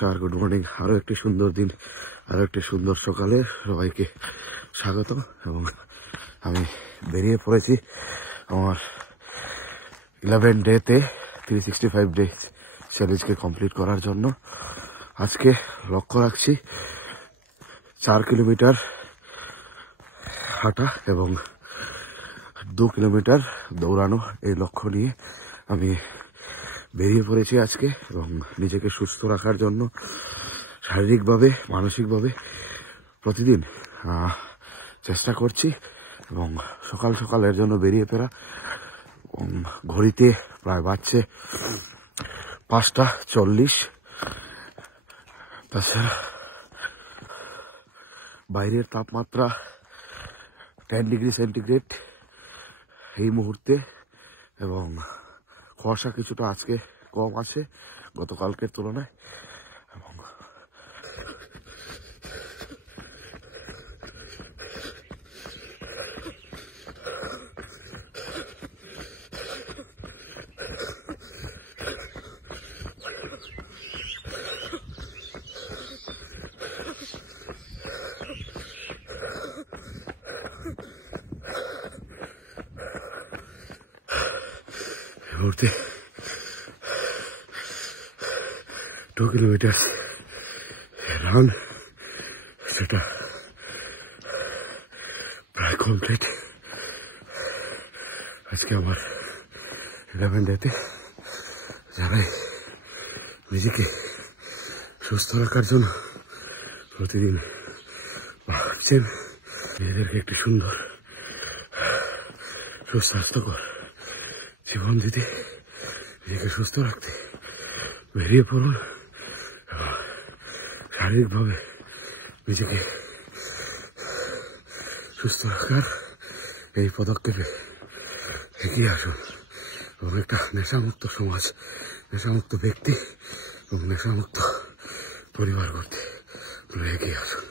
নমস্কার, good morning. আরো একটি সুন্দর দিন, আরো একটি সুন্দর সকালে সবাইকে স্বাগত। এবং আমি বেরিয়ে পড়েছি আমার 11 ডেতে 365 ডে চ্যালেঞ্জকে কমপ্লিট করার জন্য। আজকে লক্ষ্য রাখছি 4 কিলোমিটার হাঁটা এবং 2 কিলোমিটার দৌড়ানো। এই লক্ষ্য নিয়ে আমি বেরিয়ে পড়েছি আজকে এবং নিজেকে সুস্থ রাখার জন্য শারীরিকভাবে মানসিকভাবে প্রতিদিন চেষ্টা করছি। এবং সকাল সকাল এর জন্য বেরিয়ে পড়া। ঘড়িতে প্রায় বাজছে 5:40। তাছাড়া বাইরের তাপমাত্রা 10 ডিগ্রি সেন্টিগ্রেড এই মুহূর্তে এবং কুয়াশা কিছুটা আজকে কম আছে গতকালকের তুলনায়। এবং মুহূর্তে 2 কিলোমিটার রান, সেটা প্রায় কমপ্লিট। আজকে আমার 11 ডেতে যারাই নিজেকে সুস্থ রাখার জন্য প্রতিদিন ভাবছেন নিজেদেরকে একটি সুন্দর সুস্বাস্থ্যকর জীবন দিতে, নিজেকে সুস্থ রাখতে বেরিয়ে পড়ুন এবং শারীরিকভাবে নিজেকে সুস্থ রাখার এই পদক্ষেপে এগিয়ে আসুন এবং একটা নেশামুক্ত সমাজ, নেশামুক্ত ব্যক্তি এবং নেশামুক্ত পরিবার করতে এগিয়ে আসুন।